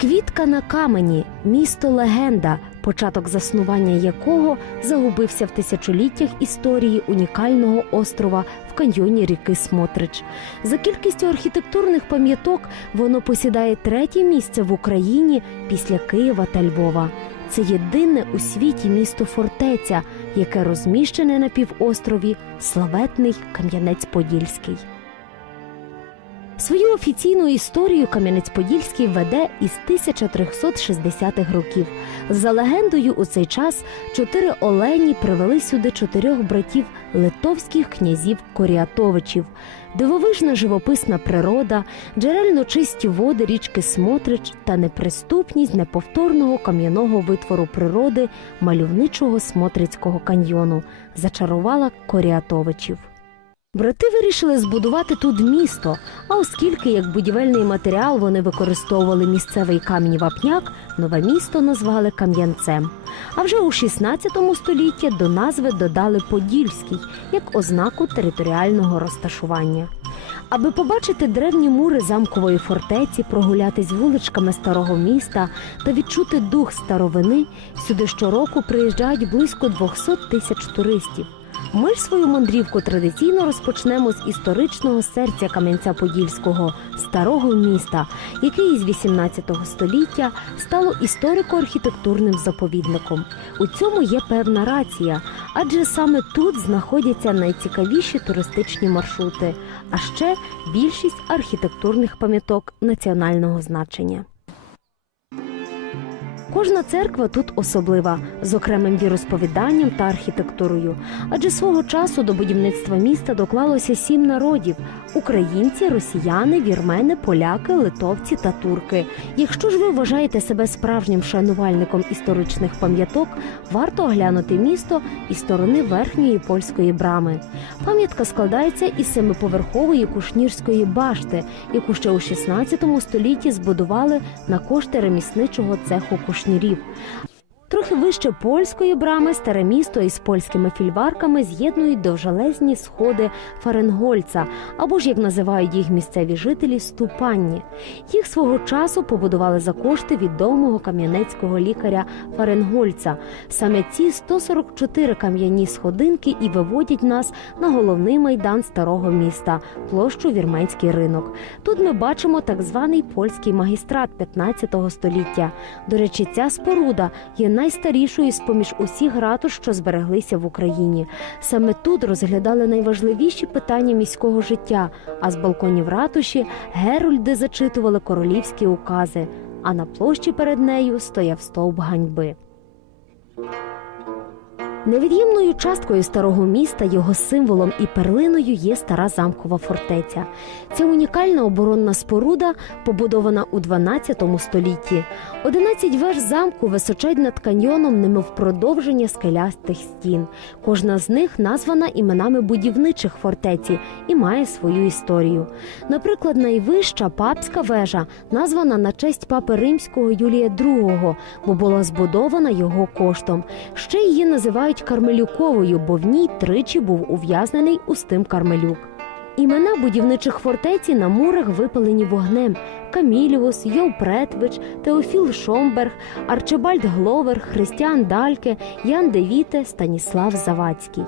Квітка на камені місто легенда, початок заснування якого загубився в тисячоліттях історії унікального острова в каньйоні ріки Смотрич. За кількістю архітектурних пам'яток воно посідає третє місце в Україні після Києва та Львова. Це єдине у світі місто фортеця, яке розміщене на півострові славетний Кам'янець-Подільський. Свою офіційну історію Кам'янець-Подільський веде із 1360-х років. За легендою, у цей час чотири олені привели сюди чотирьох братів литовських князів Коріатовичів. Дивовижна живописна природа, джерельно чисті води річки Смотрич та неприступність неповторного кам'яного витвору природи мальовничого Смотрицького каньйону зачарувала Коріатовичів. Брати вирішили збудувати тут місто. А оскільки як будівельний матеріал вони використовували місцевий камінь вапняк, нове місто назвали Кам'янцем. А вже у 16 столітті до назви додали Подільський як ознаку територіального розташування. Аби побачити древні мури замкової фортеці, прогулятись вуличками старого міста та відчути дух старовини, сюди щороку приїжджають близько 200 тисяч туристів. Ми ж свою мандрівку традиційно розпочнемо з історичного серця Кам'янця-Подільського старого міста, який із 18 століття стало історико-архітектурним заповідником. У цьому є певна рація, адже саме тут знаходяться найцікавіші туристичні маршрути, а ще більшість архітектурних пам'яток національного значення. Кожна церква тут особлива з окремим віросповіданням та архітектурою. Адже свого часу до будівництва міста доклалося сім народів: українці, росіяни, вірмени, поляки, литовці та турки. Якщо ж ви вважаєте себе справжнім шанувальником історичних пам'яток, варто оглянути місто із сторони верхньої польської брами. Пам'ятка складається із семиповерхової кушнірської башти, яку ще у 16 столітті збудували на кошти ремісничого цеху кушнірів. Трохи вище польської брами старе місто із польськими фільварками з'єднують довжелезні сходи Фаренгольца, або ж як називають їх місцеві жителі ступанні. Їх свого часу побудували за кошти відомого кам'янецького лікаря Фаренгольца. Саме ці 144 кам'яні сходинки і виводять нас на головний майдан старого міста площу Вірменський ринок. Тут ми бачимо так званий польський магістрат 15 століття. До речі, ця споруда є найстарішою з поміж усіх ратуш, що збереглися в Україні. Саме тут розглядали найважливіші питання міського життя. А з балконів ратуші герольди зачитували королівські укази. А на площі перед нею стояв стовп ганьби. Невід'ємною часткою старого міста, його символом і перлиною є стара замкова фортеця. Ця унікальна оборонна споруда побудована у 12 столітті. 11 веж замку височать над каньйоном, немов продовження скелястих стін. Кожна з них названа іменами будівничих фортеці і має свою історію. Наприклад, найвища папська вежа названа на честь папи римського Юлія II, бо була збудована його коштом. Ще її називають Кармелюковою, бо в ній тричі був ув'язнений Устим Кармелюк. Імена будівничих фортеці на мурах випалені вогнем: Каміліус, Йов Претвич, Теофіл Шомберг, Арчибальд Гловер, Христіан Дальке, Ян Девіте, Станіслав Завадський.